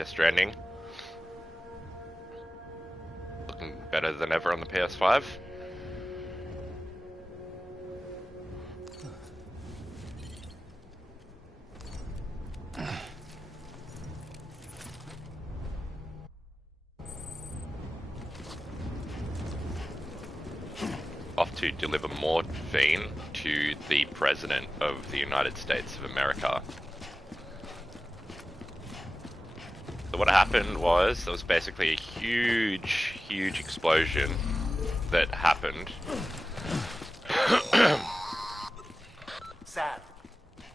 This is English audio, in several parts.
Death Stranding. Looking better than ever on the PS5. Off to deliver morphine to the President of the United States of America. So what happened was, there was basically a huge explosion that happened. Sam,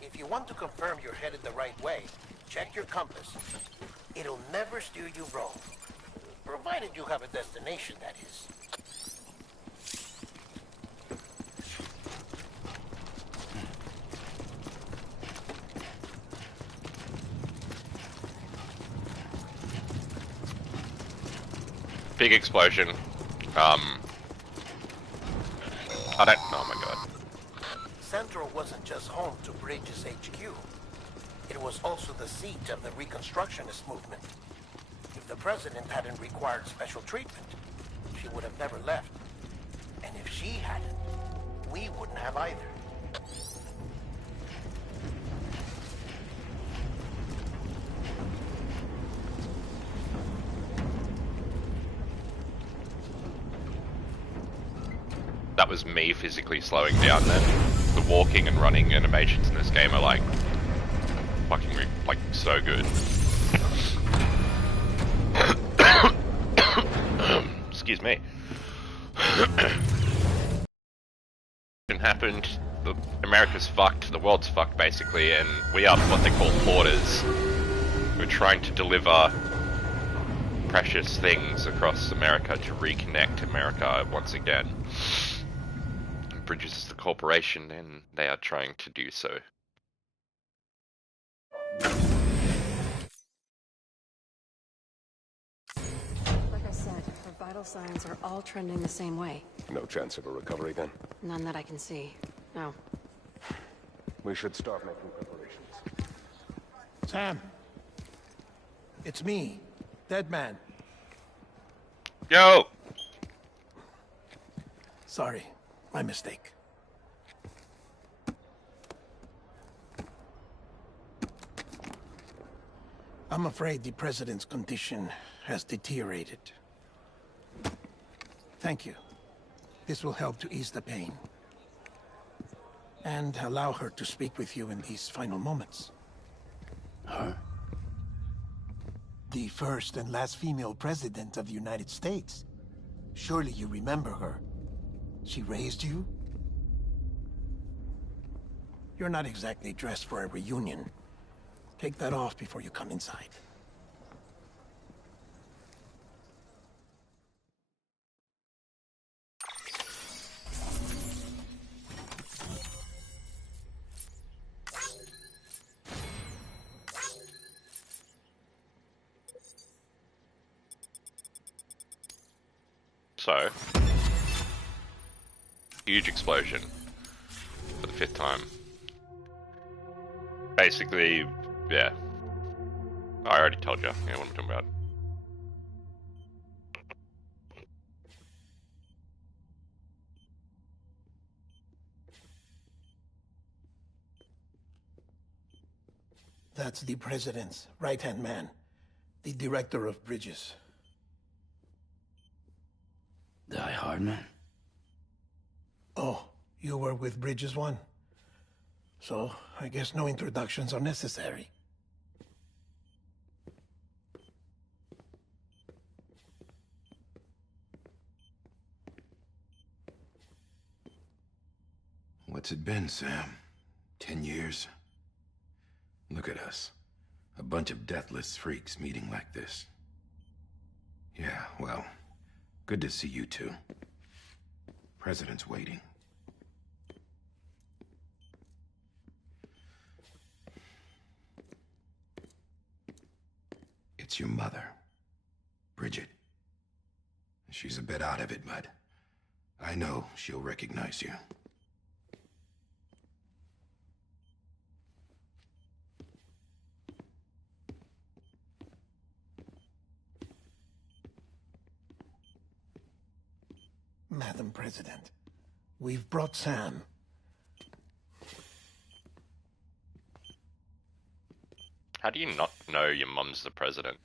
if you want to confirm you're headed the right way, check your compass. It'll never steer you wrong. Provided you have a destination, that is. Big explosion. Oh my god. Central wasn't just home to Bridges HQ. It was also the seat of the Reconstructionist movement. If the president hadn't required special treatment, she would have never left. And if she hadn't, we wouldn't have either. That was me physically slowing down then. The walking and running animations in this game are like fucking like so good. Excuse me. It happened. America's fucked. The world's fucked basically, and we are what they call hoarders. We're trying to deliver precious things across America to reconnect America once again. Bridges is the corporation, and they are trying to do so. Like I said, her vital signs are all trending the same way. No chance of a recovery then? None that I can see. No. We should start making preparations. Sam. It's me, Dead Man. Yo! Sorry, my mistake. I'm afraid the president's condition has deteriorated. Thank you. This will help to ease the pain. And allow her to speak with you in these final moments. Huh? The first and last female president of the United States. Surely you remember her. She raised you? You're not exactly dressed for a reunion. Take that off before you come inside. So, huge explosion for the 5th time. Basically, yeah. I already told you. Yeah, what I'm talking about. That's the president's right-hand man, the director of bridges. Die Hard Man? Oh, you were with Bridges 1? So, I guess no introductions are necessary. What's it been, Sam? 10 years? Look at us. A bunch of deathless freaks meeting like this. Yeah, well, good to see you two. President's waiting. It's your mother, Bridget. She's a bit out of it, but I know she'll recognize you. Madam President, we've brought Sam. How do you not know your mum's the president?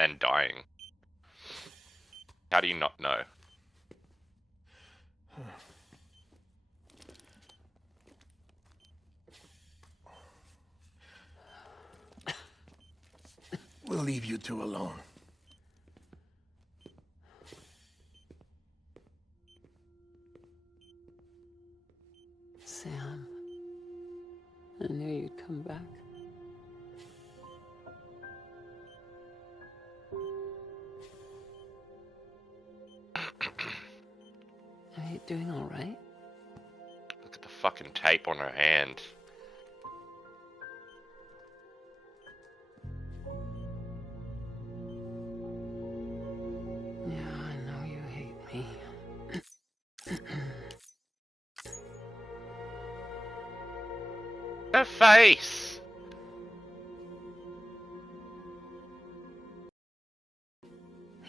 And dying? How do you not know? We'll leave you two alone. Sam, I knew you'd come back. Are you doing all right? Look at the fucking tape on her hand. Yeah, I know you hate me. Her face!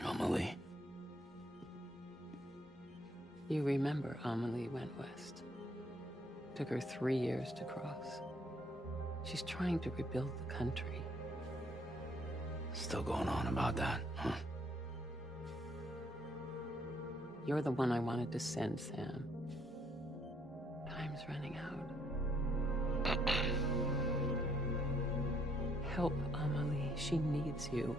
Amelie. You remember Amelie went west. Took her 3 years to cross. She's trying to rebuild the country. Still going on about that, huh? You're the one I wanted to send, Sam. Time's running out. Help Amelie. She needs you.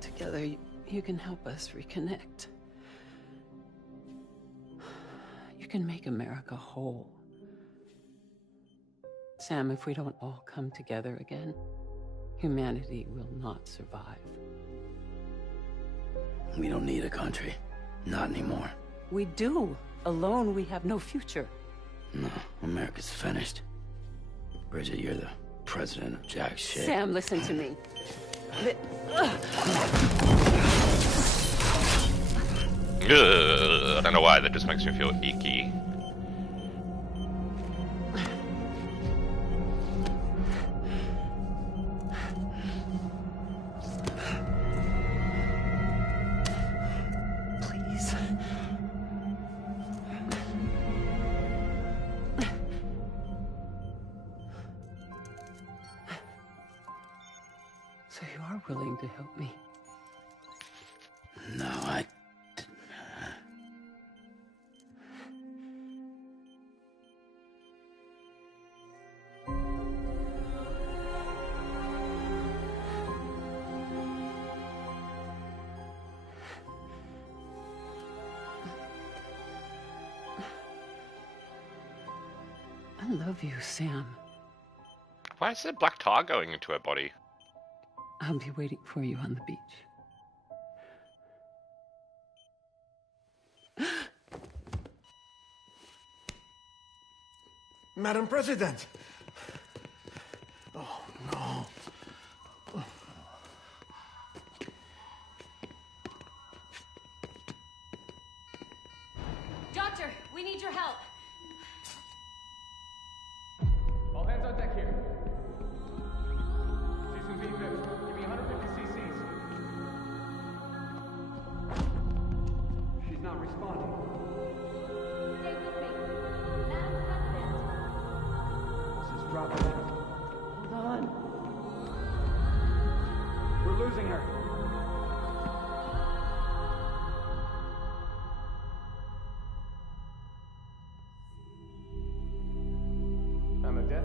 Together, you can help us reconnect. You can make America whole. Sam, if we don't all come together again, humanity will not survive. We don't need a country. Not anymore. We do. Alone, we have no future. No, America's finished. Bridget, you're the president of jack shit. Sam, listen to me. Ugh, I don't know why, that just makes me feel icky. Please. So you are willing to help me? No, I... I love you, Sam. Why is there black tar going into her body? I'll be waiting for you on the beach. Madam President! Oh, no. Doctor, we need your help. All hands on deck here. Season Yffyb, give me 150 cc's. She's not responding. Stay with me. Madam President. This is dropping. Hold on. We're losing her. I'm a death.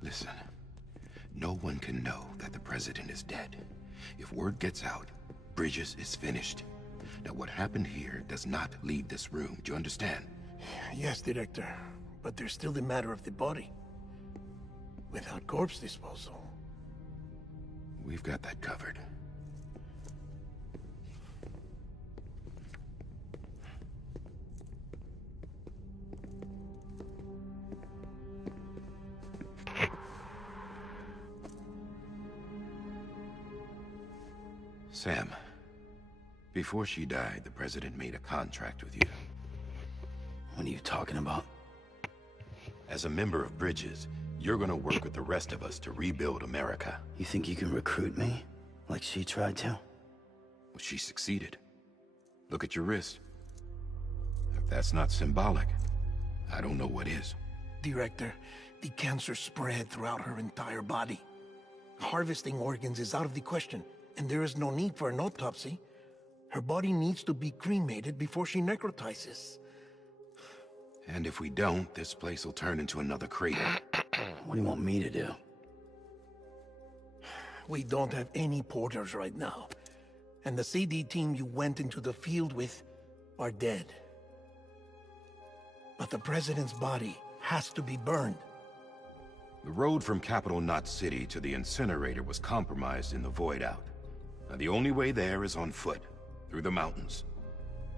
Listen, No one can know that the president is dead. If word gets out, Bridges is finished. Now, what happened here does not leave this room. Do you understand? Yes, Director. But there's still the matter of the body. Without corpse disposal. We've got that covered. Sam, before she died, the president made a contract with you. What are you talking about? As a member of Bridges, you're gonna work with the rest of us to rebuild America. You think you can recruit me? Like she tried to? Well, she succeeded. Look at your wrist. If that's not symbolic, I don't know what is. Director, the cancer spread throughout her entire body. Harvesting organs is out of the question, and there is no need for an autopsy. Her body needs to be cremated before she necrotizes. And if we don't, this place will turn into another crater. What do you want me to do? We don't have any porters right now. And the CD team you went into the field with are dead. But the president's body has to be burned. The road from Capital Knot City to the incinerator was compromised in the void out. Now, the only way there is on foot, through the mountains.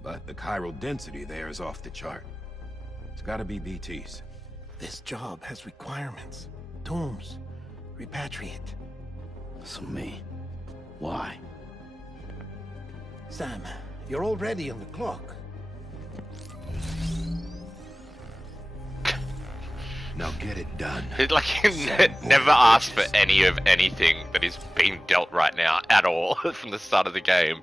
But the chiral density there is off the chart. It's gotta be BTs. This job has requirements. Tombs. Repatriate. So me. Why? Sam, you're already on the clock. Now get it done. He's like, never asked for any of anything that is being dealt right now at all from the start of the game.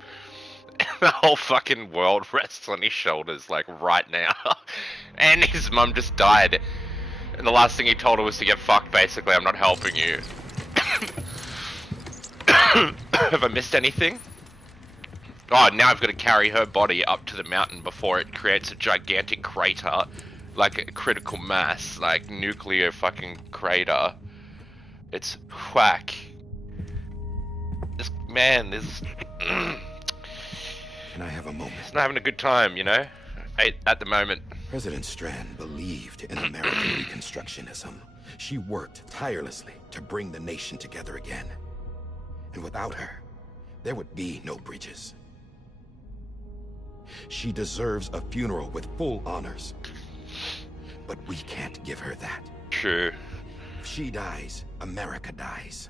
The whole fucking world rests on his shoulders, like, right now. And his mum just died. And the last thing he told her was to get fucked, basically. I'm not helping you. Have I missed anything? Oh, now I've got to carry her body up to the mountain before it creates a gigantic crater. Like a critical mass, like nuclear fucking crater. It's whack. This man is... Can I have a moment? He's not having a good time, you know? At the moment. President Strand believed in American Reconstructionism. She worked tirelessly to bring the nation together again. And without her, there would be no Bridges. She deserves a funeral with full honors. But we can't give her that. True. If she dies, America dies.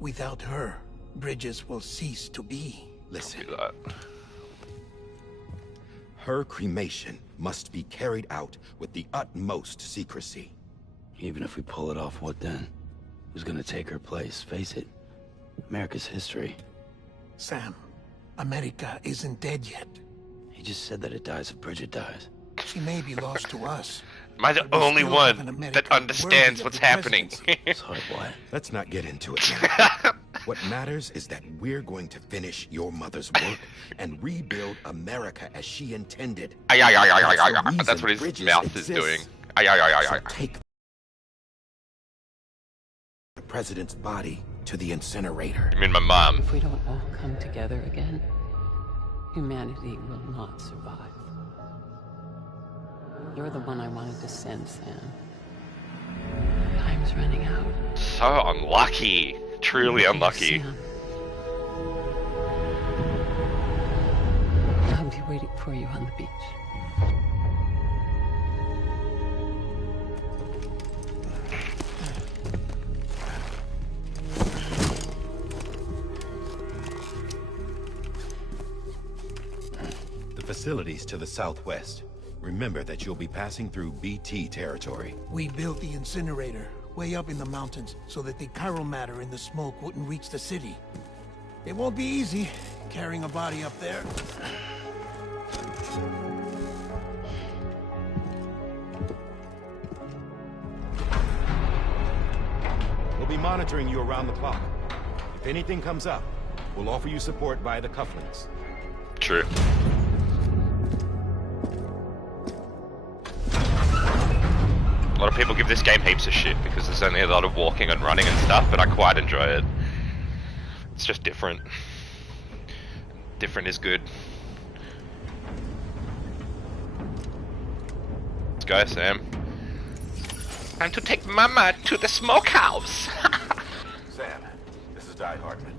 Without her, Bridges will cease to be. Listen. Do that. Her cremation must be carried out with the utmost secrecy. Even if we pull it off, what then? Who's gonna take her place? Face it, America's history. Sam, America isn't dead yet. He just said that it dies if Bridget dies. She may be lost to us. Am I the only one that understands what's happening? Sorry, what? Let's not get into it now. What matters is that we're going to finish your mother's work and rebuild America as she intended. That's what his Bridges mouth exists. is doing. So take the president's body to the incinerator. I mean, my mom. If we don't all come together again, humanity will not survive. You're the one I wanted to send, Sam. Time's running out. So unlucky. Truly unlucky. Sam. I'll be waiting for you on the beach. The facilities to the southwest. Remember that you'll be passing through BT territory. We built the incinerator way up in the mountains so that the chiral matter in the smoke wouldn't reach the city. It won't be easy carrying a body up there. We'll be monitoring you around the clock. If anything comes up, we'll offer you support via the cufflinks. True. A lot of people give this game heaps of shit because there's only a lot of walking and running and stuff, but I quite enjoy it. It's just different. Different is good. Let's go, Sam. Time to take Mama to the smokehouse! Sam, this is Di Hartman.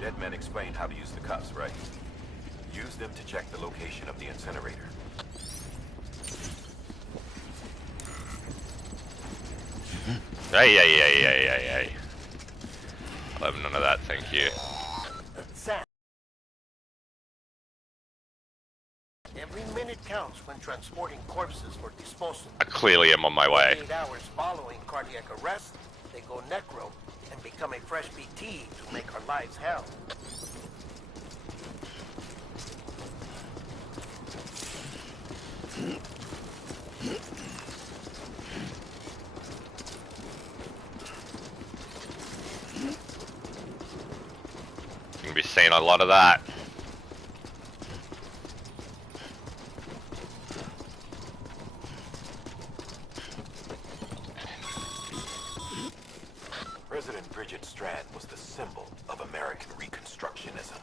Dead men explained how to use the cuffs, right? Use them to check the location of the incinerator. Hey. I'll have none of that, thank you. Sam. Every minute counts when transporting corpses for disposal. I clearly am on my way. 8 hours following cardiac arrest, they go necro and become a fresh BT to make our lives hell. You're gonna be seeing a lot of that. President Bridget Strand was the symbol of American Reconstructionism.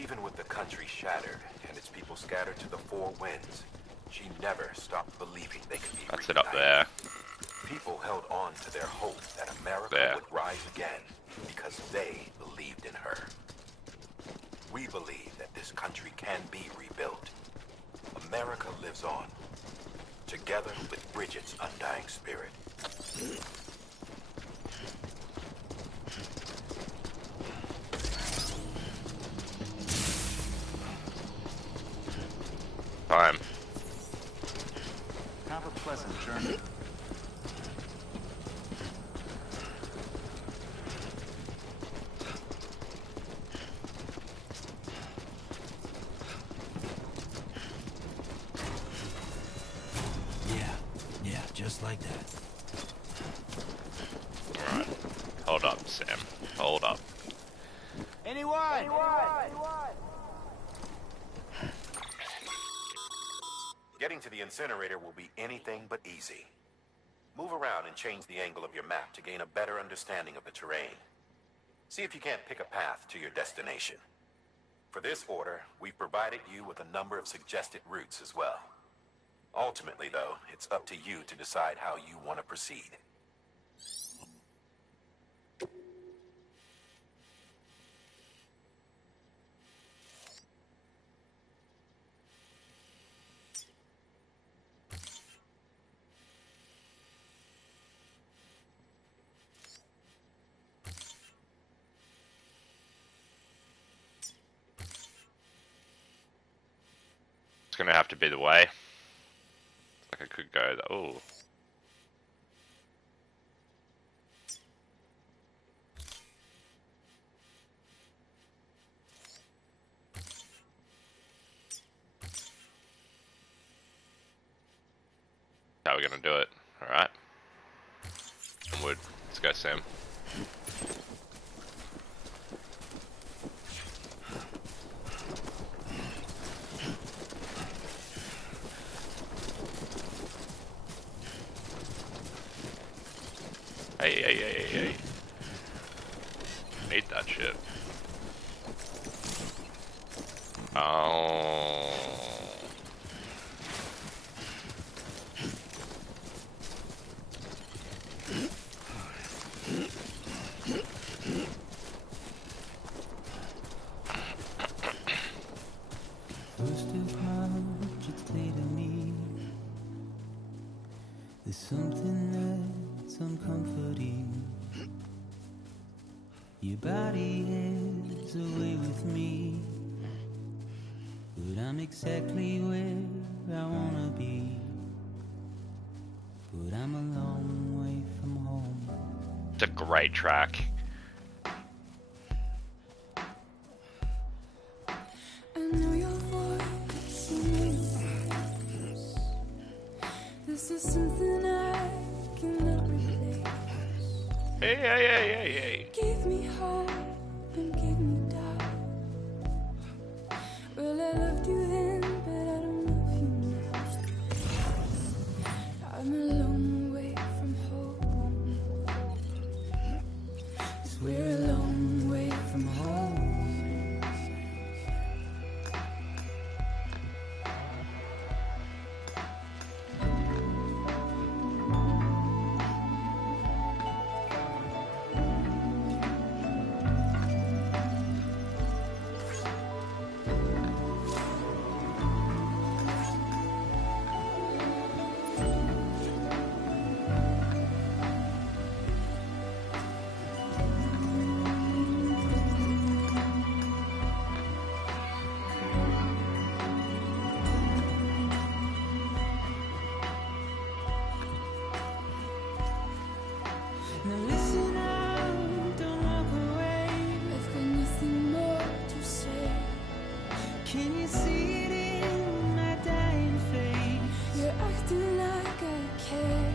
Even with the country shattered and its people scattered to the four winds, she never stopped believing they could be That's reunited. it up there. People held on to their hope that America would rise again because they believed in her. We believe that this country can be rebuilt. America lives on, together with Bridget's undying spirit. Time. Have a pleasant journey. Yeah, just like that. Alright. Hold up, Sam. Hold up. Anyone? Getting to the incinerator will be anything but easy. Move around and change the angle of your map to gain a better understanding of the terrain. See if you can't pick a path to your destination. For this order, we've provided you with a number of suggested routes as well. Ultimately, though, it's up to you to decide how you want to proceed. It's gonna have to be the way. Like I could go the How are we gonna do it? Alright. Onward. Let's go, Sam. Hey. Need that shit. Oh. First of March, it's clear to me there's something that's uncomforting. Your body is away with me, but I'm exactly where I wanna be. But I'm a long way from home. It's a great track. I know your voice, I know your voice. This is something I cannot replace. Hey. Give me hope and give me doubt. Well, I loved you then, but I don't love you now. I'm alone. Now listen up, don't walk away. I've got nothing more to say. Can you see it in my dying face? You're acting like I care.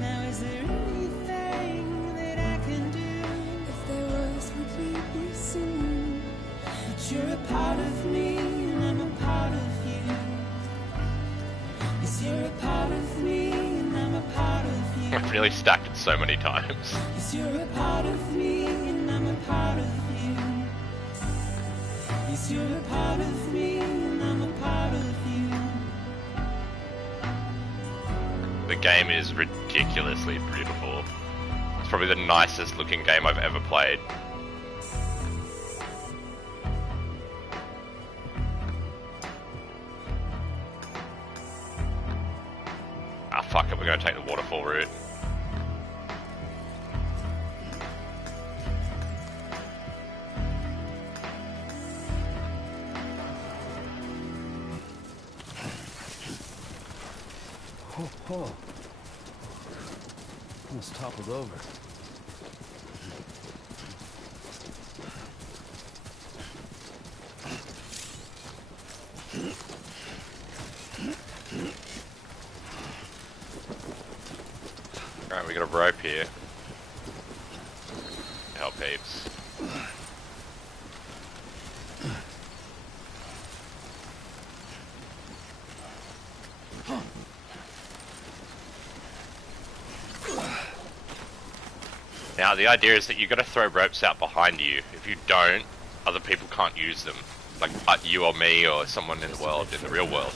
Now is there anything that I can do? If there was, would we be soon? But you're a part of me and I'm a part of you. Yes, you're a part of me and I'm a part of you. I've nearly stacked it so many times. Yes, you're a part of me and I'm a part of you. Yes, you're a part of me and I'm a part of you. The game is ridiculously beautiful. It's probably the nicest looking game I've ever played. Ah, fuck it, we're gonna take the waterfall route. Oh. Almost toppled over. Alright, we got a rope here. Help heaps. Now the idea is that you got to throw ropes out behind you. If you don't, other people can't use them. Like you or me or someone in the world, in the real world.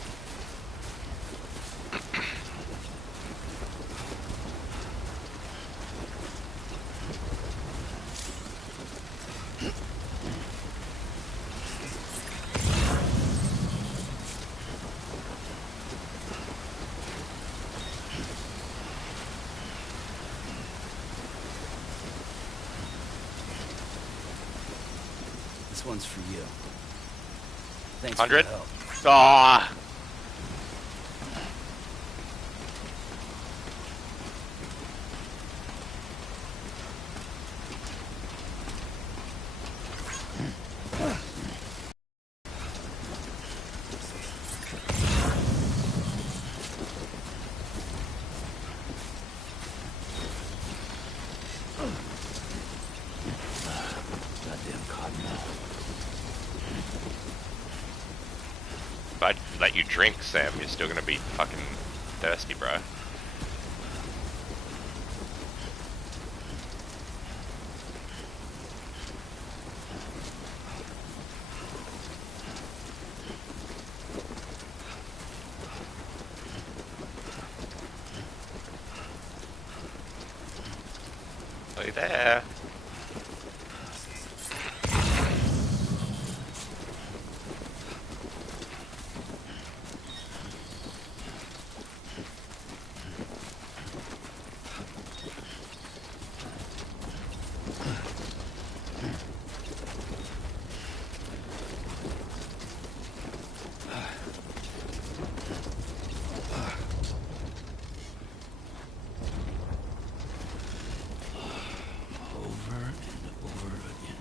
This one's for you. Thanks 100? for the help. Ah! Goddamn cottonmouth. If I let you drink, Sam, you're still gonna be fucking thirsty, bro. Are you there? Over and over again.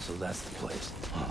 So that's the place, huh?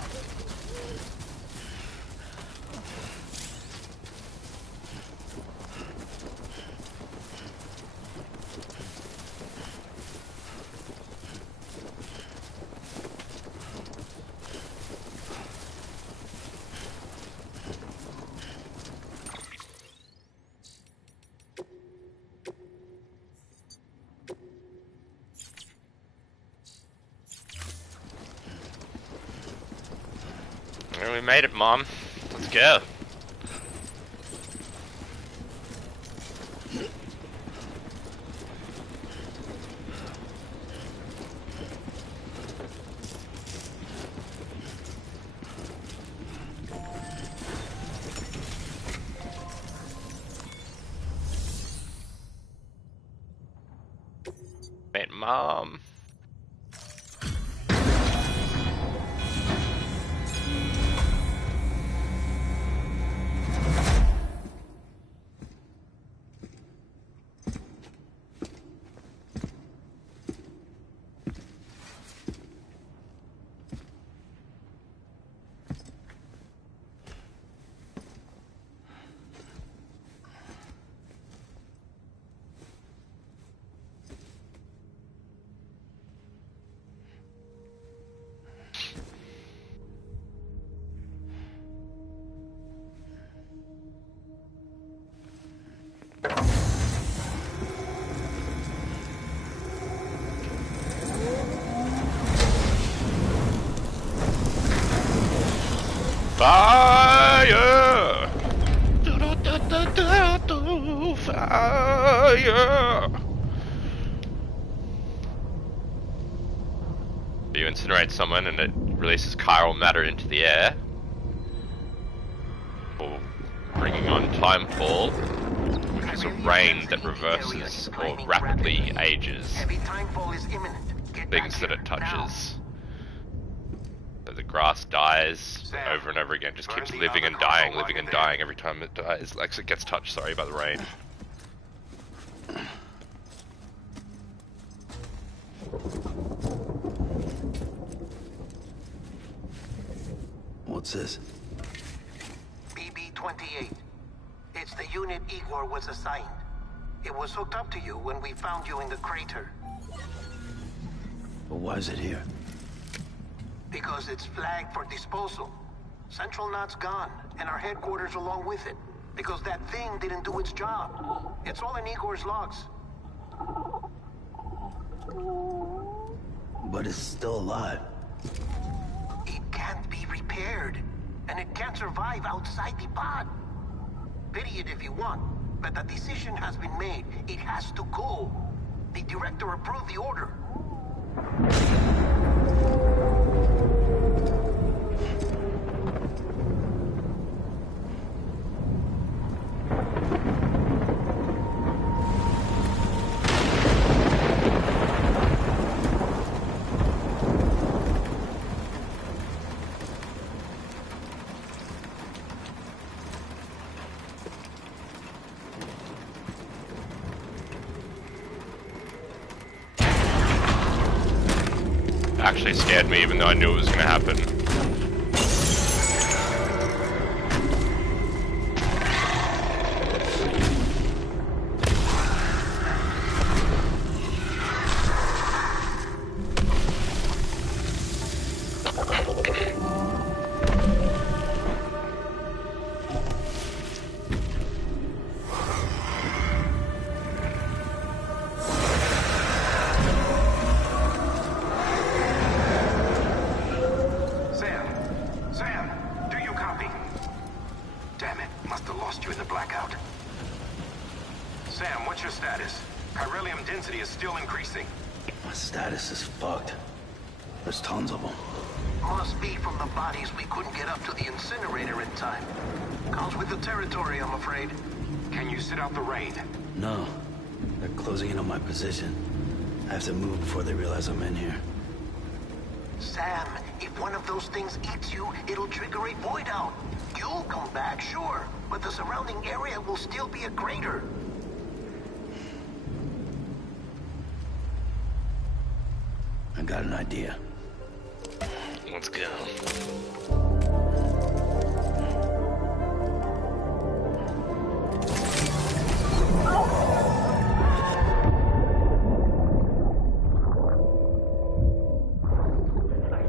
Well, we made it, Mom. Let's go. Mate, Mom. Fire! Fire! You incinerate someone and it releases chiral matter into the air, or bringing on timefall, which is a rain that reverses or rapidly ages things that it touches. So the grass dies over and over again, just keeps living and dying every time it dies. Like, it gets touched, sorry, by the rain. What's this? BB-28. It's the unit Igor was assigned. It was hooked up to you when we found you in the crater. But why is it here? Because it's flagged for disposal. Central Knot's gone, and our headquarters along with it. Because that thing didn't do its job. It's all in Igor's logs. But it's still alive. It can't be repaired, and it can't survive outside the pod. Pity it if you want, but the decision has been made. It has to go. The director approved the order. Actually scared me, even though I knew it was going to happen. My status is fucked. There's tons of them. Must be from the bodies we couldn't get up to the incinerator in time. Comes with the territory, I'm afraid. Can you sit out the rain? No. They're closing in on my position. I have to move before they realize I'm in here. Sam, if one of those things eats you, it'll trigger a void out. You'll come back, sure, but the surrounding area will still be a crater. I got an idea. Let's go.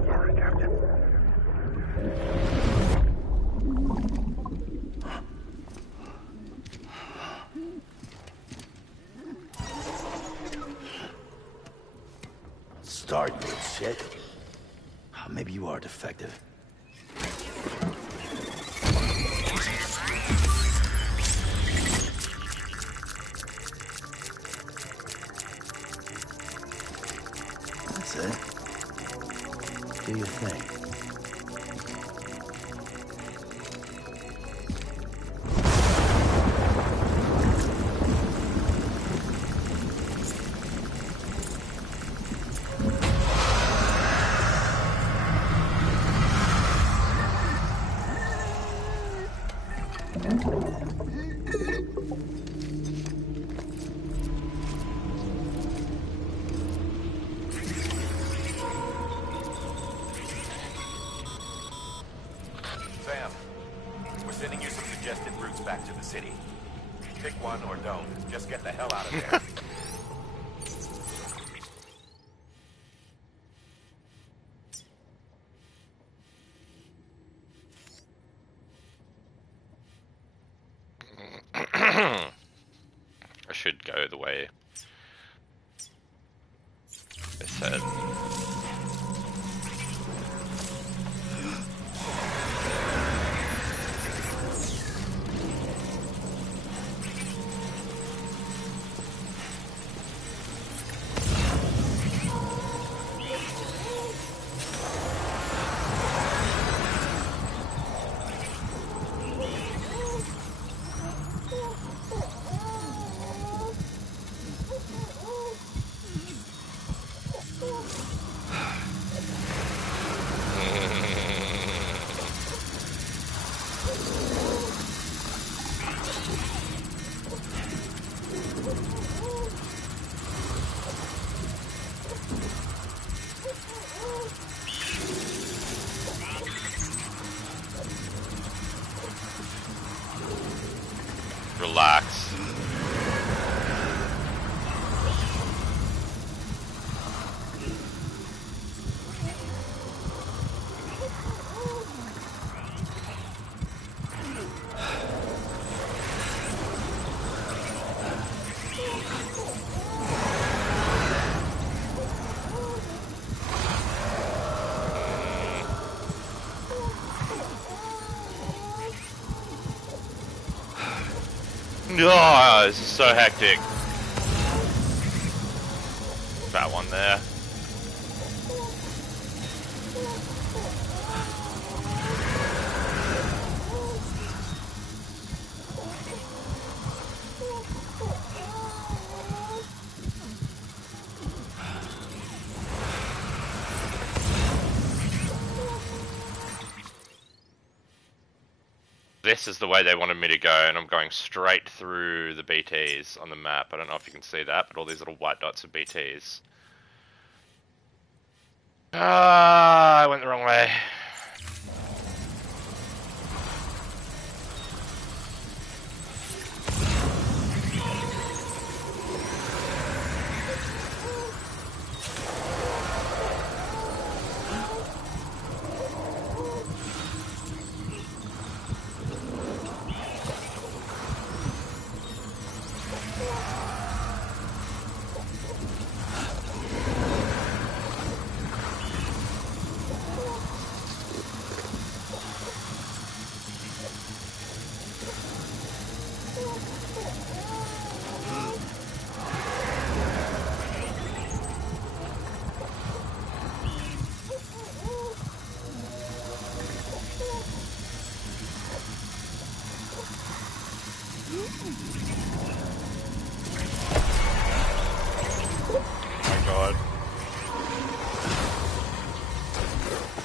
Sorry, Captain. Start, you shit. Maybe you are defective. That's it. Do your thing. Pick one or don't. Just get the hell out of there. I should go the way they said. Relax. Oh, this is so hectic. That one there. This is the way they wanted me to go, and I'm going straight through the BTs on the map. I don't know if you can see that, but all these little white dots are BTs. Ah, I went the wrong way.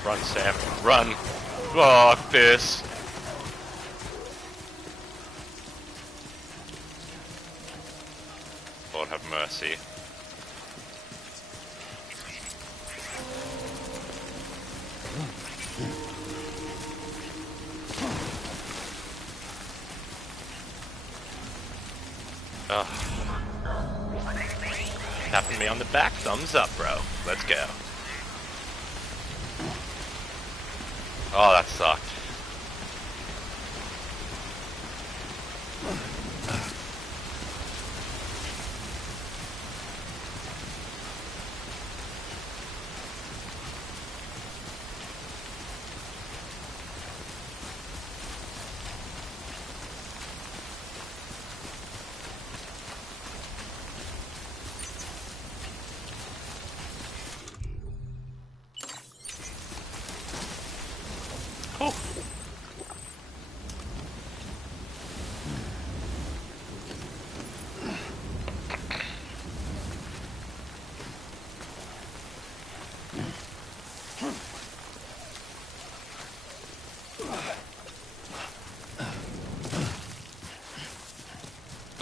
Run, Sam. Run! Oh, fuck this. Lord have mercy. Oh. Tapping me on the back, thumbs up, bro. Let's go. Oh, that sucked.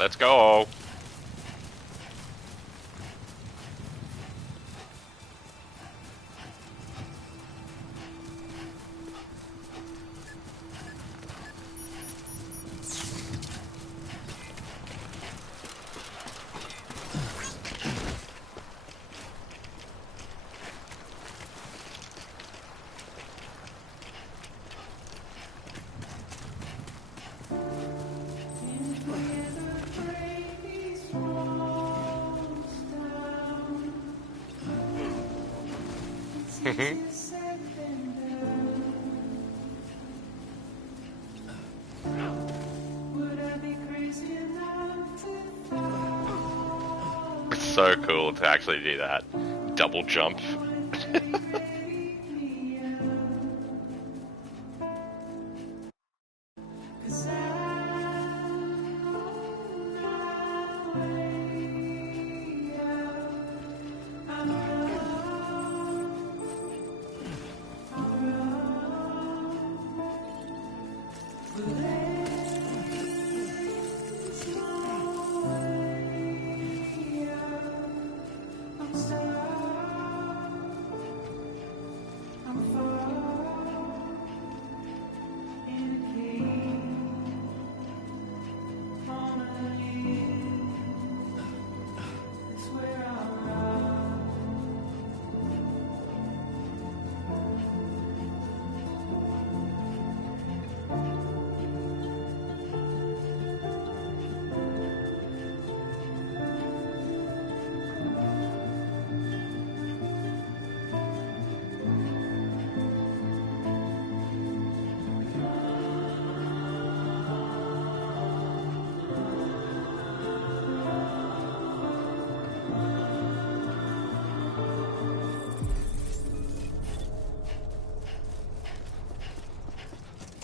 Let's go. It's so cool to actually do that. Double jump.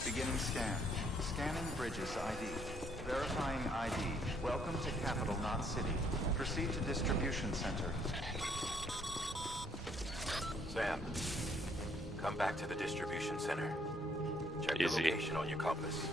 Beginning scan. Scanning Bridges ID. Verifying ID. Welcome to Capital Knot City. Proceed to Distribution Center. Sam, come back to the distribution center. Check Easy. the location on your compass.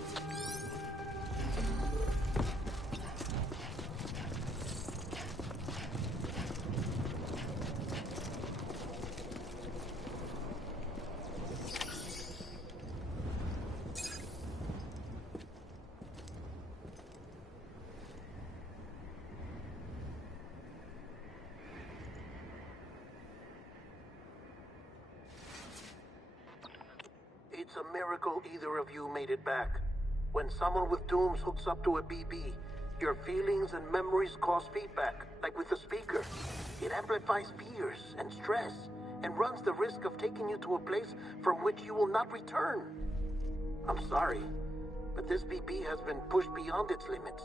It's a miracle either of you made it back. When someone with dooms hooks up to a BB, your feelings and memories cause feedback, like with the speaker. It amplifies fears and stress, and runs the risk of taking you to a place from which you will not return. I'm sorry, but this BB has been pushed beyond its limits.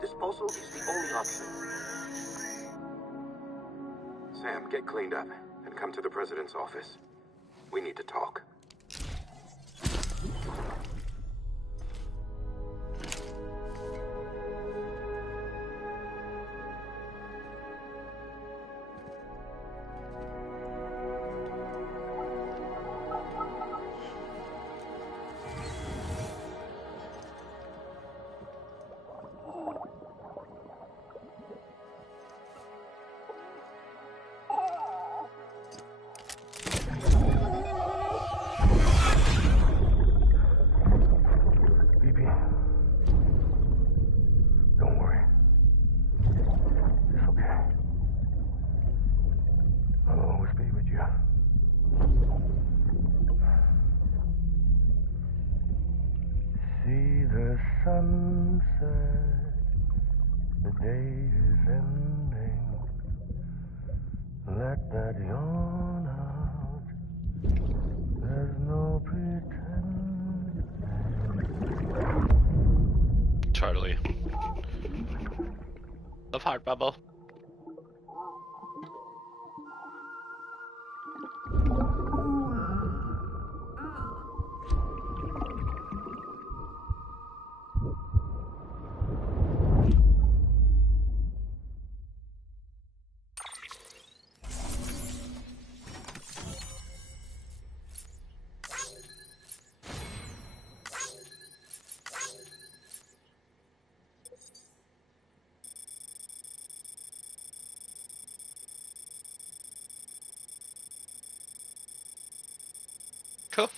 Disposal is the only option. Sam, get cleaned up and come to the president's office. We need to talk. Sunset, the day is ending. Let that yawn out. There's no pretending. Totally. Love Heart Bubble. Cool.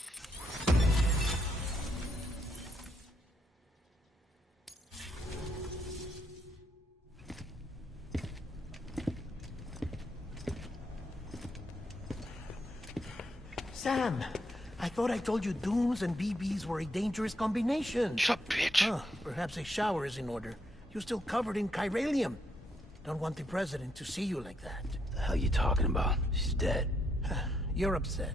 Sam, I thought I told you dooms and BBs were a dangerous combination. Shut up, bitch. Perhaps a shower is in order. You're still covered in chiralium. Don't want the president to see you like that. The hell you talking about? She's dead. You're upset.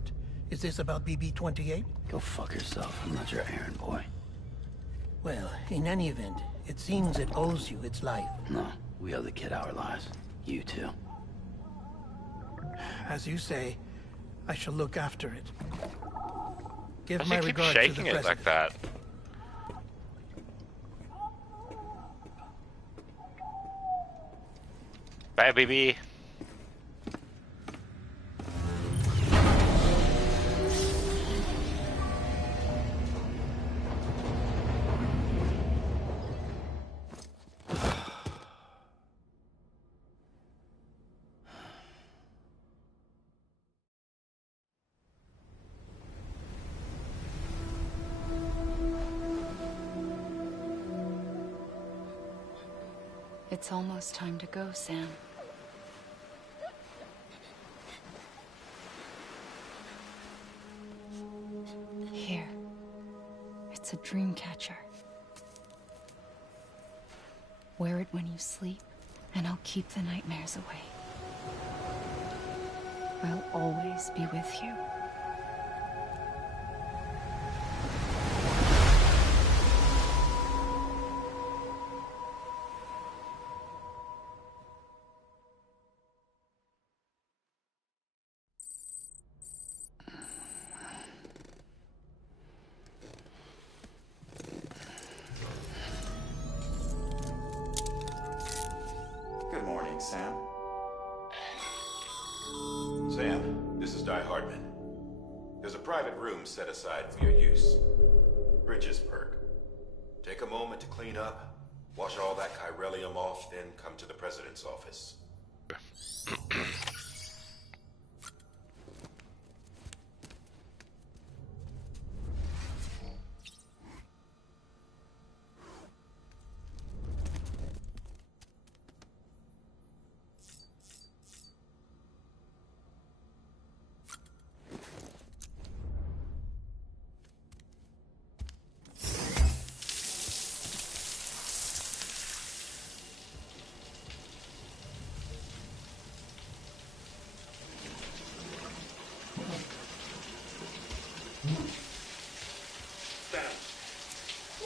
Is this about BB-28? Go fuck yourself. I'm not your errand boy. Well, in any event, it seems it owes you its life. No, we owe the kid our lives. You too. As you say, I shall look after it. Give Why my does he keep regards to shaking the it president. like that? Bye, baby. It's almost time to go, Sam. Here. It's a dream catcher. Wear it when you sleep, and I'll keep the nightmares away. I'll always be with you. Good morning, Sam. Sam, this is Di Hardman. There's a private room set aside for your use. Bridges perk. Take a moment to clean up, wash all that chiralium off, then come to the president's office.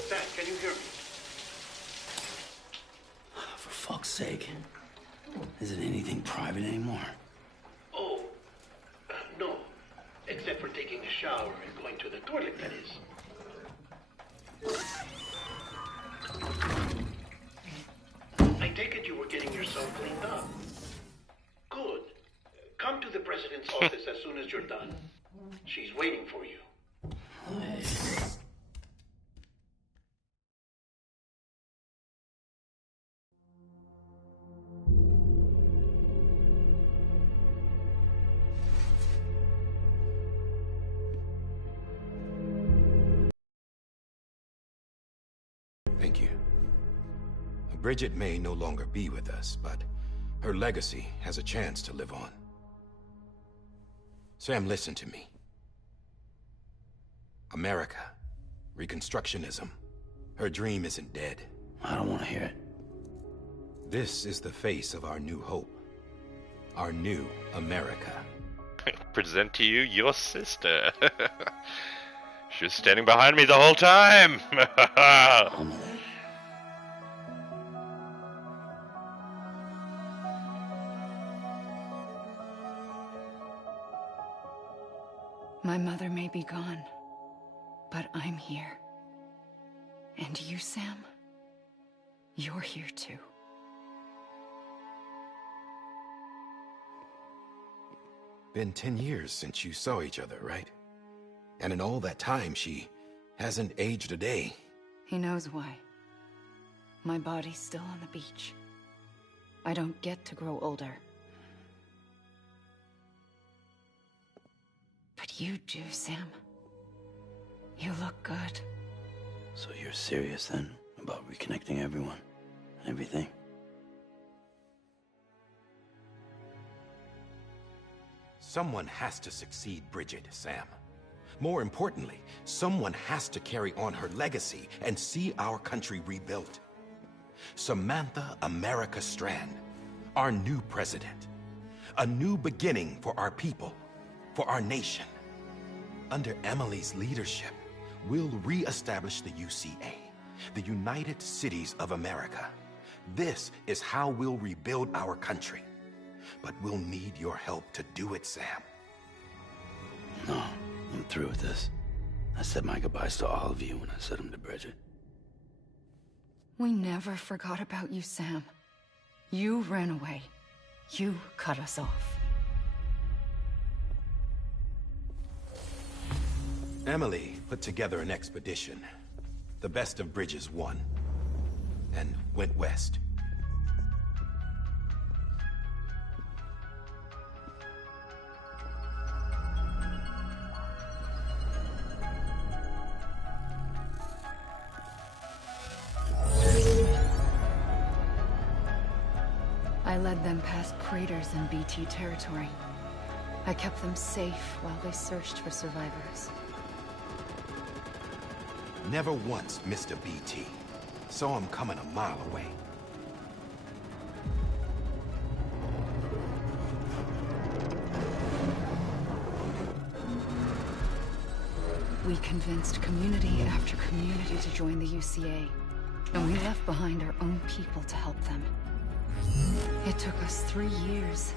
Sam, can you hear me? For fuck's sake. Isn't anything private anymore? Oh, no. Except for taking a shower and going to the toilet, that is. I take it you were getting yourself cleaned up. Good. Come to the president's office as soon as you're done. She's waiting for you. Thank you. Bridget may no longer be with us, but her legacy has a chance to live on. Sam, listen to me. America, Reconstructionism, her dream isn't dead. I don't want to hear it. This is the face of our new hope. Our new America. Present to you your sister. She was standing behind me the whole time. My mother may be gone, but I'm here. And you, Sam, you're here too. Been 10 years since you saw each other, right? And in all that time, she hasn't aged a day. He knows why. My body's still on the beach. I don't get to grow older. But you do, Sam. You look good. So you're serious then about reconnecting everyone and everything? Someone has to succeed Bridget, Sam. More importantly, someone has to carry on her legacy and see our country rebuilt. Samantha America Strand, our new president. A new beginning for our people. for our nation. Under Emily's leadership, we'll re-establish the UCA, the United Cities of America. This is how we'll rebuild our country. But we'll need your help to do it, Sam. No, I'm through with this. I said my goodbyes to all of you when I said them to Bridget. We never forgot about you, Sam. You ran away. You cut us off. Emily put together an expedition. The best of Bridges won, and went west. I led them past craters in BT territory. I kept them safe while they searched for survivors. Never once missed a BT. Saw him coming a mile away. We convinced community after community to join the UCA, and we left behind our own people to help them. It took us 3 years,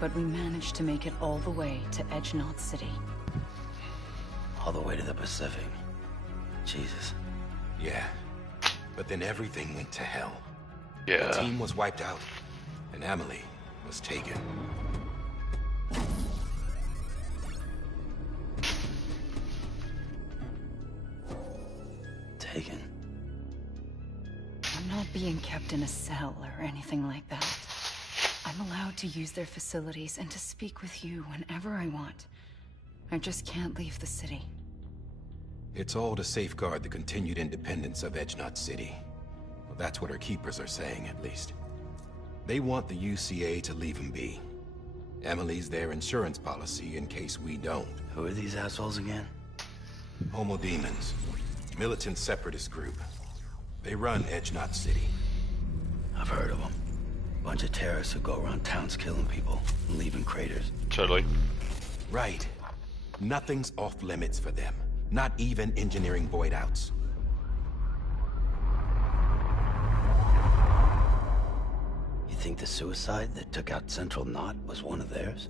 but we managed to make it all the way to Edge-Knot City. All the way to the Pacific. Jesus. Yeah, but then everything went to hell. Yeah. The team was wiped out, and Emily was taken. Taken? I'm not being kept in a cell or anything like that. I'm allowed to use their facilities and to speak with you whenever I want. I just can't leave the city. It's all to safeguard the continued independence of Edge-Knot City. Well, that's what our keepers are saying, at least. They want the UCA to leave him be. Emily's their insurance policy in case we don't. Who are these assholes again? Homo Demons. Militant separatist group. They run Edge-Knot City. I've heard of them. Bunch of terrorists who go around towns killing people and leaving craters. Totally. Right. Nothing's off limits for them. Not even engineering void outs. You think the suicide that took out Central Knot was one of theirs?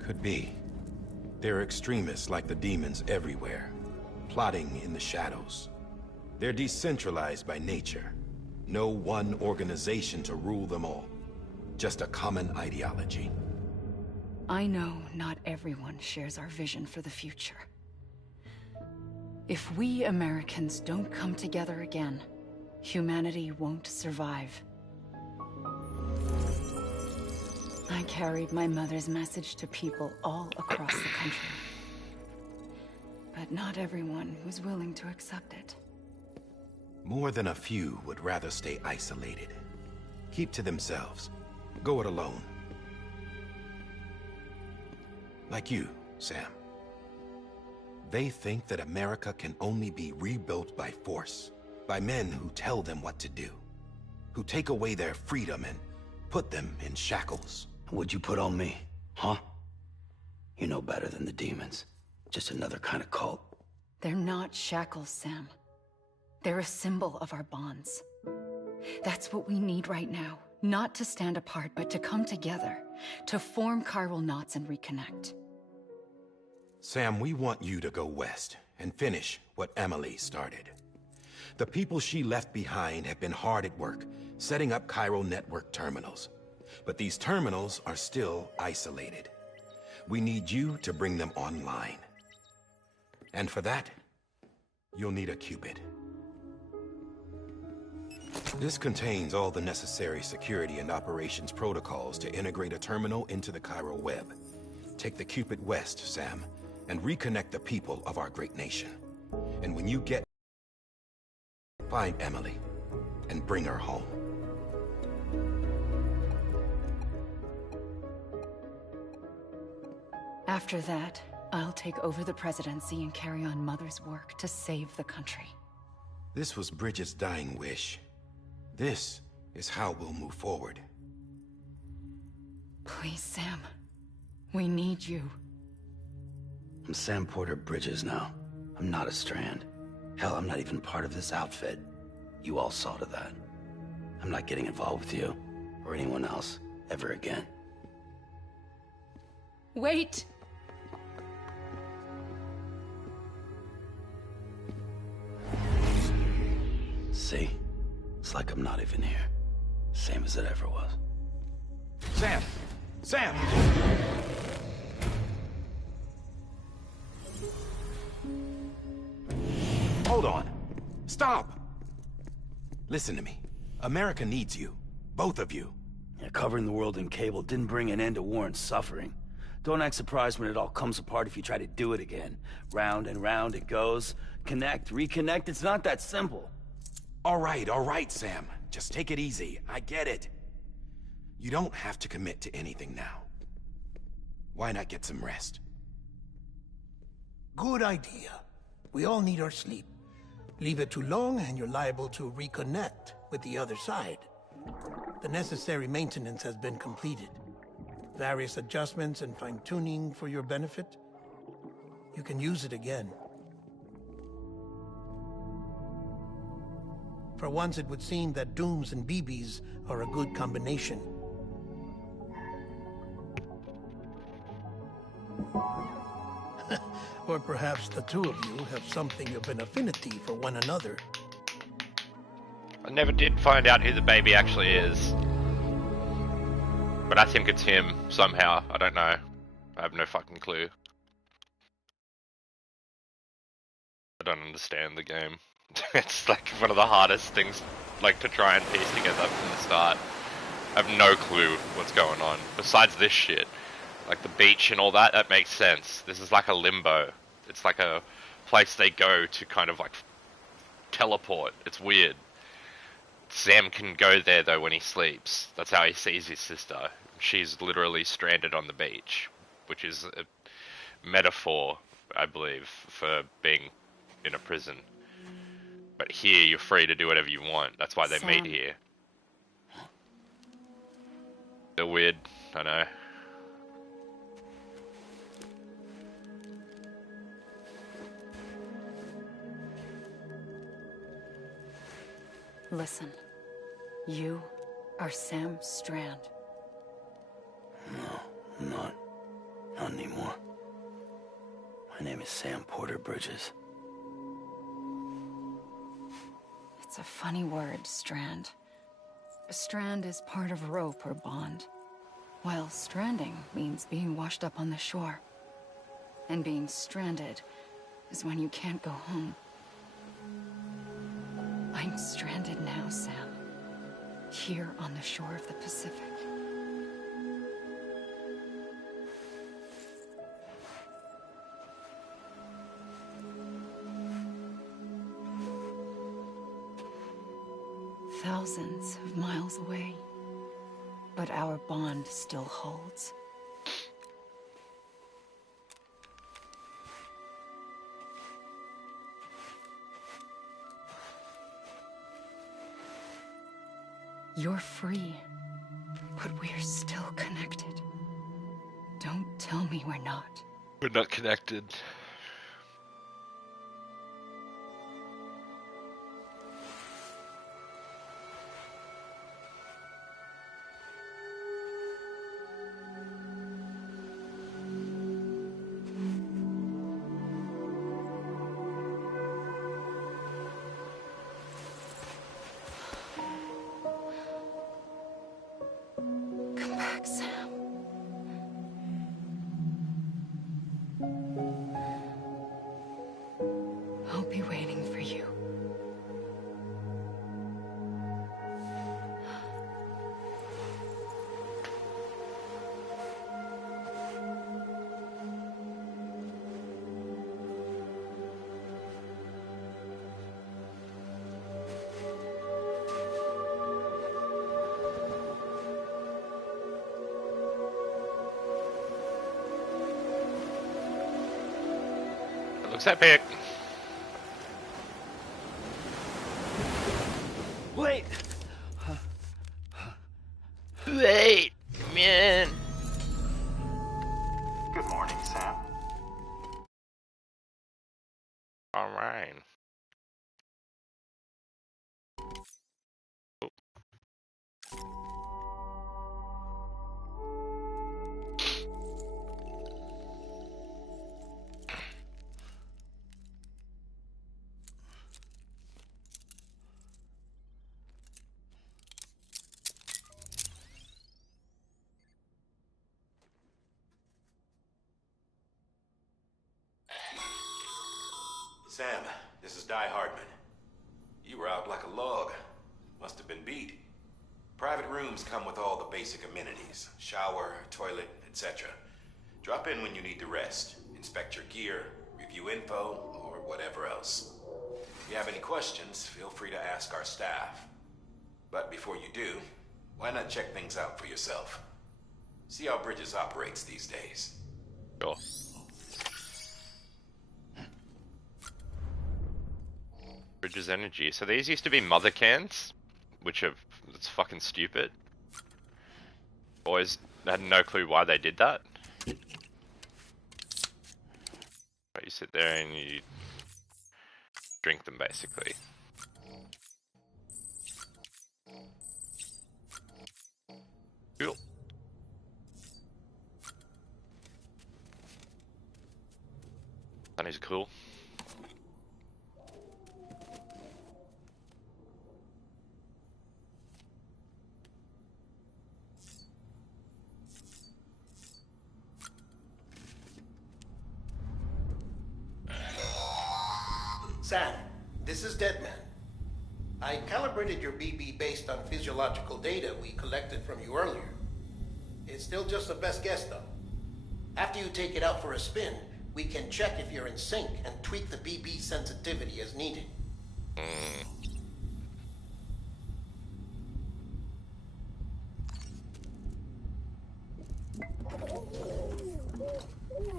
Could be. There are extremists like the demons everywhere, plotting in the shadows. They're decentralized by nature. No one organization to rule them all. Just a common ideology. I know not everyone shares our vision for the future. If we Americans don't come together again, humanity won't survive. I carried my mother's message to people all across the country. But not everyone was willing to accept it. More than a few would rather stay isolated. Keep to themselves. Go it alone. Like you, Sam. They think that America can only be rebuilt by force, by men who tell them what to do, who take away their freedom and put them in shackles. What'd you put on me, huh? You know better than the demons. Just another kind of cult. They're not shackles, Sam. They're a symbol of our bonds. That's what we need right now. Not to stand apart, but to come together, to form chiral knots and reconnect. Sam, we want you to go west and finish what Emily started. The people she left behind have been hard at work, setting up chiral network terminals. But these terminals are still isolated. We need you to bring them online. And for that, you'll need a Cupid. This contains all the necessary security and operations protocols to integrate a terminal into the chiral web. Take the Cupid west, Sam, and reconnect the people of our great nation. And when you get... find Emily, and bring her home. After that, I'll take over the presidency and carry on Mother's work to save the country. This was Bridget's dying wish. This is how we'll move forward. Please, Sam. We need you. I'm Sam Porter Bridges now. I'm not a Strand. Hell, I'm not even part of this outfit. You all saw to that. I'm not getting involved with you, or anyone else, ever again. Wait! See? It's like I'm not even here. Same as it ever was. Sam! Sam! Hold on. Stop! Listen to me. America needs you. Both of you. Yeah, covering the world in cable didn't bring an end to war and suffering. Don't act surprised when it all comes apart if you try to do it again. Round and round it goes. Connect, reconnect, it's not that simple. All right, Sam. Just take it easy. I get it. You don't have to commit to anything now. Why not get some rest? Good idea. We all need our sleep. Leave it too long and you're liable to reconnect with the other side. The necessary maintenance has been completed. Various adjustments and fine-tuning for your benefit. You can use it again. For once, it would seem that Dooms and BBs are a good combination. Or perhaps the two of you have something of an affinity for one another. I never did find out who the baby actually is. But I think it's him, somehow. I don't know. I have no fucking clue. I don't understand the game. It's like one of the hardest things like to try and piece together from the start. I have no clue what's going on. Besides this shit. Like the beach and all that, that makes sense. This is like a limbo. It's like a place they go to kind of like teleport. It's weird. Sam can go there though when he sleeps. That's how he sees his sister. She's literally stranded on the beach, which is a metaphor, I believe, for being in a prison. But here, you're free to do whatever you want. That's why they meet here. They're weird, I know. Listen, you are Sam Strand. No, I'm not. Not anymore. My name is Sam Porter Bridges. It's a funny word, Strand. A strand is part of rope or bond, while stranding means being washed up on the shore. And being stranded is when you can't go home. I'm stranded now, Sam. Here on the shore of the Pacific. Thousands of miles away, but our bond still holds. You're free, but we're still connected. Don't tell me we're not. We're not connected. Come back, Sam. I'll be waiting for you. Looks epic. Wait! Wait, man. Good morning, Sam. Sam, this is Hardman. You were out like a log. Must have been beat. Private rooms come with all the basic amenities. Shower, toilet, etc. Drop in when you need to rest. Inspect your gear, review info, or whatever else. If you have any questions, feel free to ask our staff. But before you do, why not check things out for yourself? See how Bridges operates these days. Sure. Bridges Energy. So these used to be mother cans, which are it's fucking stupid. Always had no clue why they did that. But you sit there and you drink them basically. Cool. That is cool. Sam, this is Deadman. I calibrated your BB based on physiological data we collected from you earlier. It's still just a best guess, though. After you take it out for a spin, we can check if you're in sync and tweak the BB sensitivity as needed.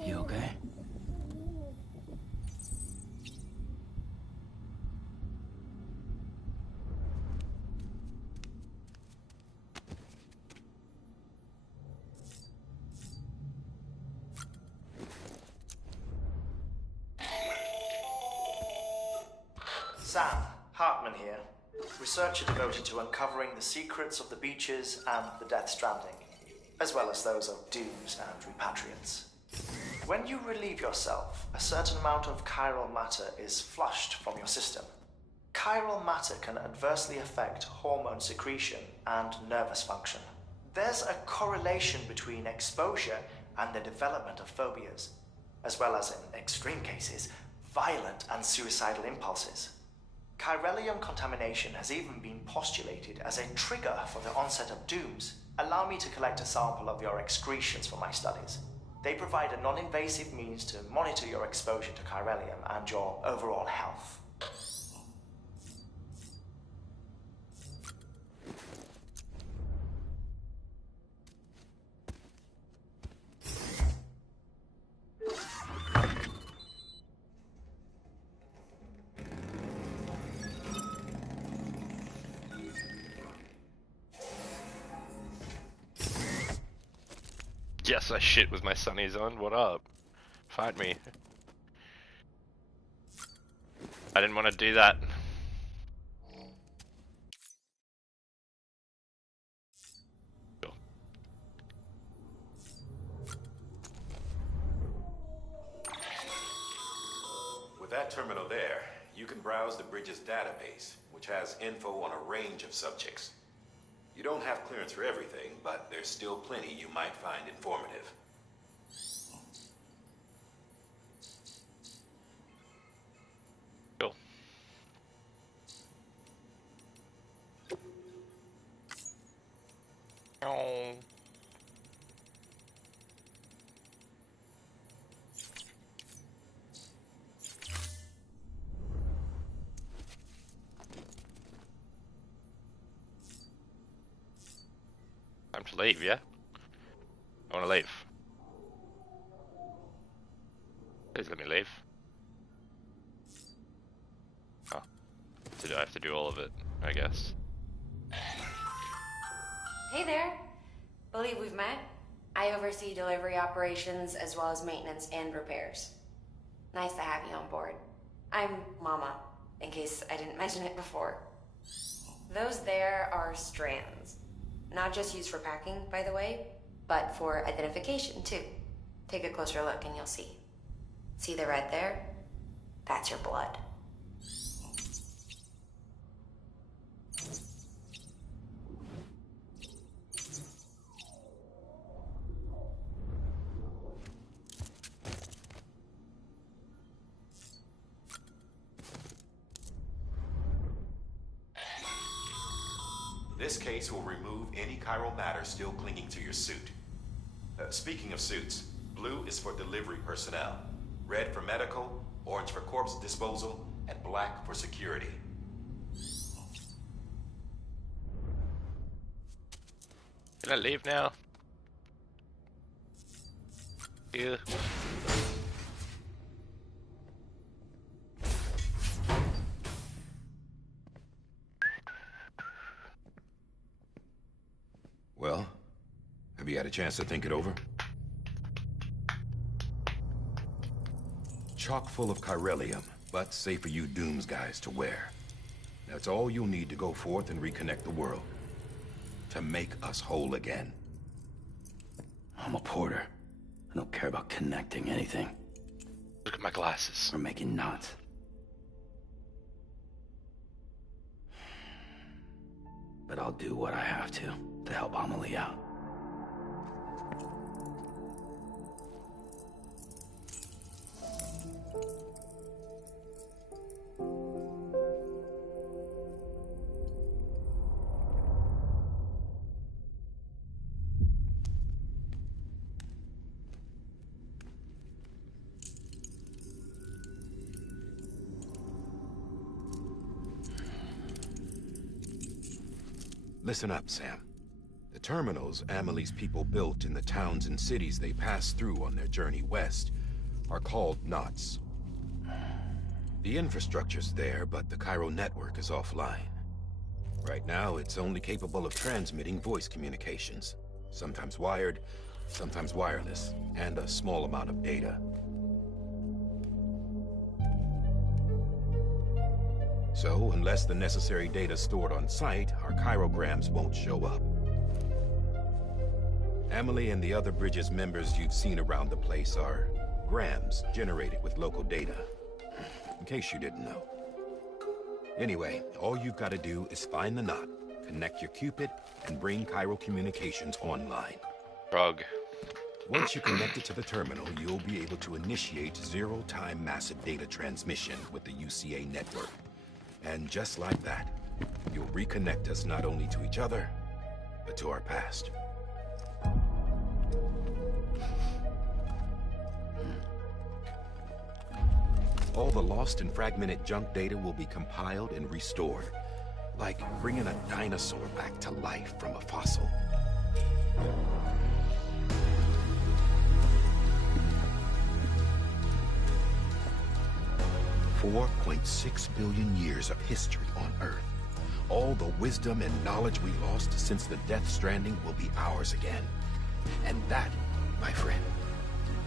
You okay? Sam, Hartman here, researcher devoted to uncovering the secrets of the beaches and the Death Stranding, as well as those of dooms and repatriates. When you relieve yourself, a certain amount of chiral matter is flushed from your system. Chiral matter can adversely affect hormone secretion and nervous function. There's a correlation between exposure and the development of phobias, as well as, in extreme cases, violent and suicidal impulses. Chiralium contamination has even been postulated as a trigger for the onset of dooms. Allow me to collect a sample of your excretions for my studies. They provide a non-invasive means to monitor your exposure to chiralium and your overall health. Yes, I shit with my sunnies on. What up? Fight me. I didn't want to do that. Cool. With that terminal there, you can browse the Bridges database, which has info on a range of subjects. You don't have clearance for everything, but there's still plenty you might find informative. Cool. Oh. Time to leave, yeah? I want to leave. Please let me leave. Oh. So I have to do all of it, I guess. Hey there. Believe we've met. I oversee delivery operations as well as maintenance and repairs. Nice to have you on board. I'm Mama, in case I didn't mention it before. Those there are strands. Not just used for packing, by the way, but for identification, too. Take a closer look and you'll see. See the red there? That's your blood. This case will remove any chiral matter still clinging to your suit. Speaking of suits, blue is for delivery personnel, red for medical, orange for corpse disposal, and black for security. Can I leave now? Yeah. Well, have you had a chance to think it over? Chock full of chiralium, but safe for you Dooms guys to wear. That's all you'll need to go forth and reconnect the world. To make us whole again. I'm a porter. I don't care about connecting anything. Look at my glasses. Or making knots. But I'll do what I have to help Amelie out. Listen up, Sam. The terminals Amelie's people built in the towns and cities they passed through on their journey west are called knots. The infrastructure's there, but the Cairo network is offline. Right now, it's only capable of transmitting voice communications. Sometimes wired, sometimes wireless, and a small amount of data. So, unless the necessary data stored on site, our chirograms won't show up. Amelie and the other Bridges members you've seen around the place are grams generated with local data. In case you didn't know. Anyway, all you've got to do is find the knot, connect your Cupid, and bring Cairo communications online. Frog. Once you connect it to the terminal, you'll be able to initiate zero-time massive data transmission with the UCA network. And just like that, you'll reconnect us not only to each other, but to our past. All the lost and fragmented junk data will be compiled and restored, like bringing a dinosaur back to life from a fossil. 4.6 billion years of history on Earth. All the wisdom and knowledge we lost since the Death Stranding will be ours again. And that, my friend,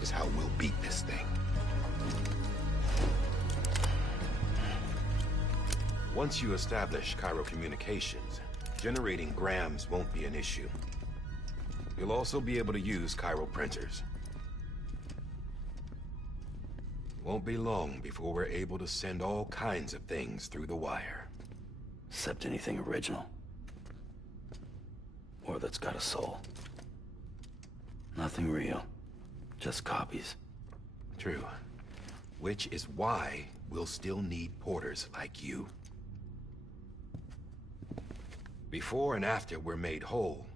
is how we'll beat this thing. Once you establish Cairo communications, generating grams won't be an issue. You'll also be able to use Cairo printers. Won't be long before we're able to send all kinds of things through the wire. Except anything original. Or that's got a soul. Nothing real. Just copies. True. Which is why we'll still need porters like you. Before and after we're made whole,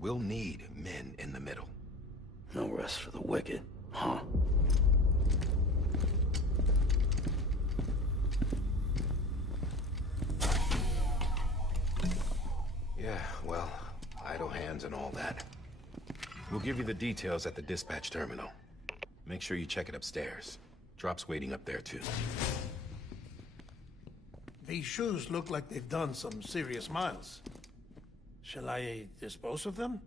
we'll need men in the middle. No rest for the wicked, huh? Yeah, well, idle hands and all that. We'll give you the details at the dispatch terminal. Make sure you check it upstairs. Drop's waiting up there, too. These shoes look like they've done some serious miles. Shall I dispose of them?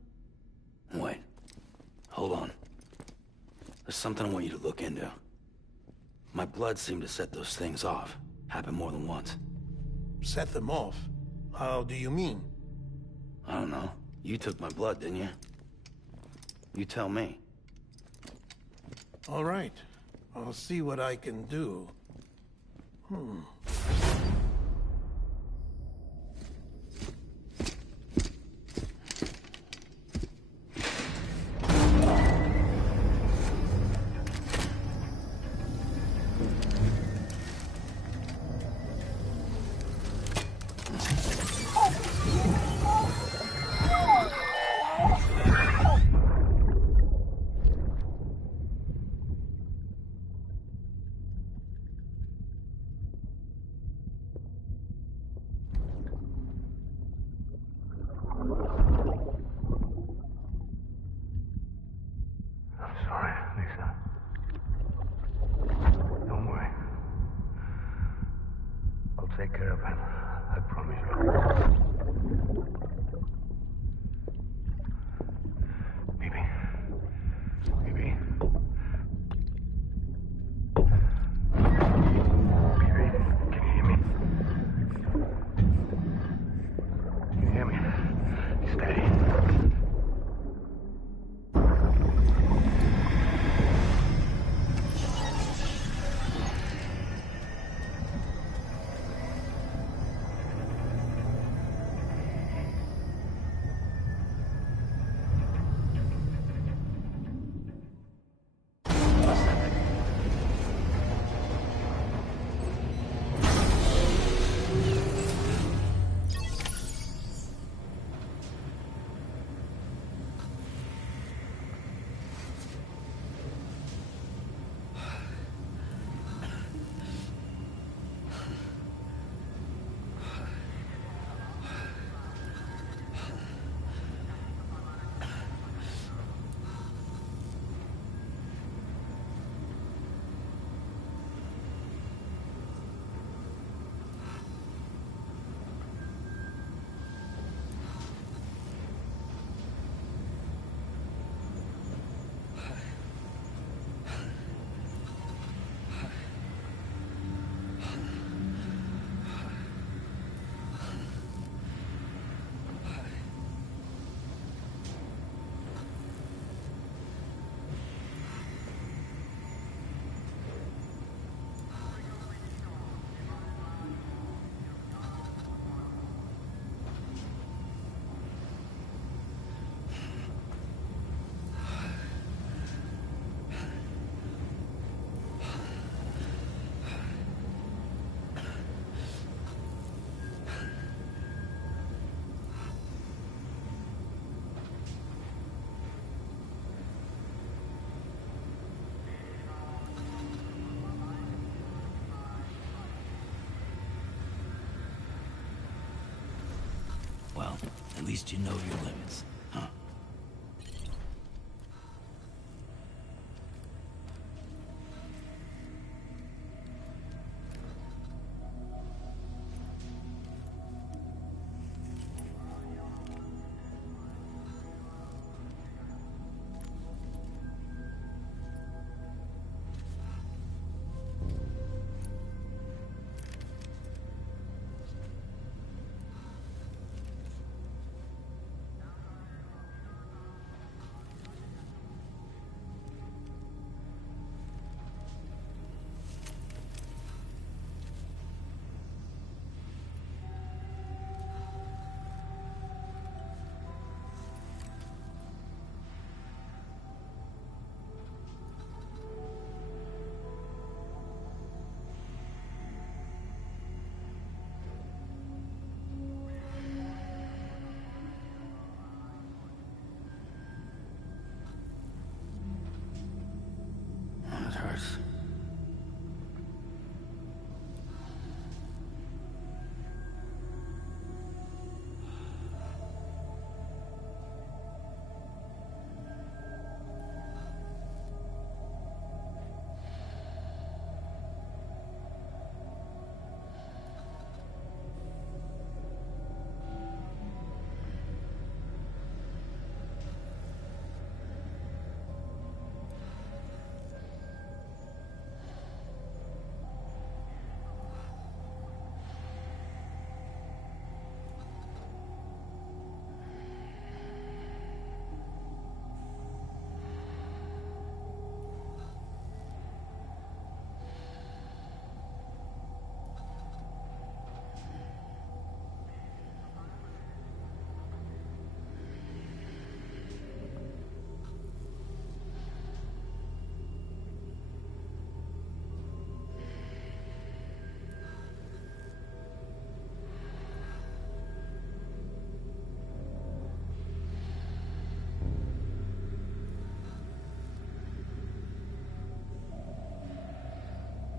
Wait. Hold on. There's something I want you to look into. My blood seemed to set those things off. Happened more than once. Set them off? How do you mean? I don't know. You took my blood, didn't you? You tell me. All right. I'll see what I can do. caravan. I promise you. Baby. Baby. Baby, can you hear me? Can you hear me? Steady. Well, at least you know your limits, huh? It hurts.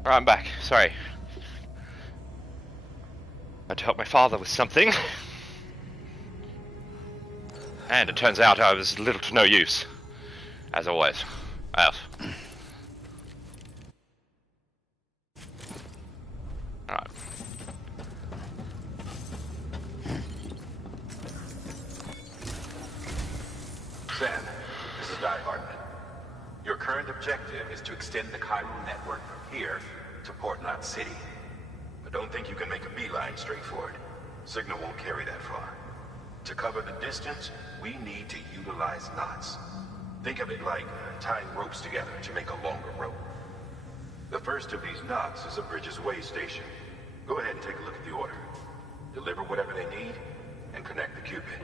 Alright, I'm back. Sorry. I had to help my father with something. And it turns out I was little to no use. As always. Out. Alright. Sam, this is Hardman. Your current objective is to extend the chiral network from here to Port Knot City. But don't think you can make a beeline straight for it. Signal won't carry that far. To cover the distance, we need to utilize knots. Think of it like tying ropes together to make a longer rope. The first of these knots is a Bridges way station. Go ahead and take a look at the order. Deliver whatever they need, and connect the Cupid.